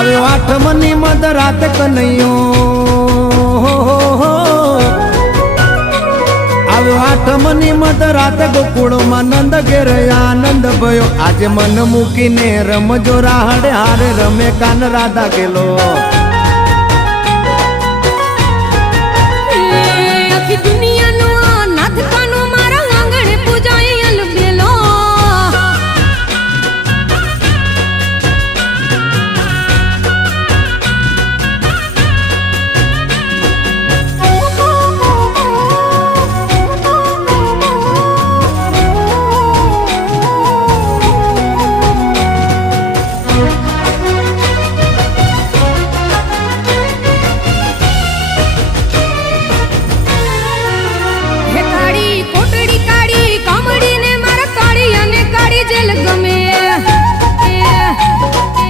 આવ્યો આઠમની મધરાત કનૈયો, આવ્યો આઠમની મધરાત ગોકુળમાં નંદ ઘેર આનંદ ભયો. આજે મન મૂકીને રમજો રાહડે હારે રમે કાન રાધા ગેલો. આખી દુનિયા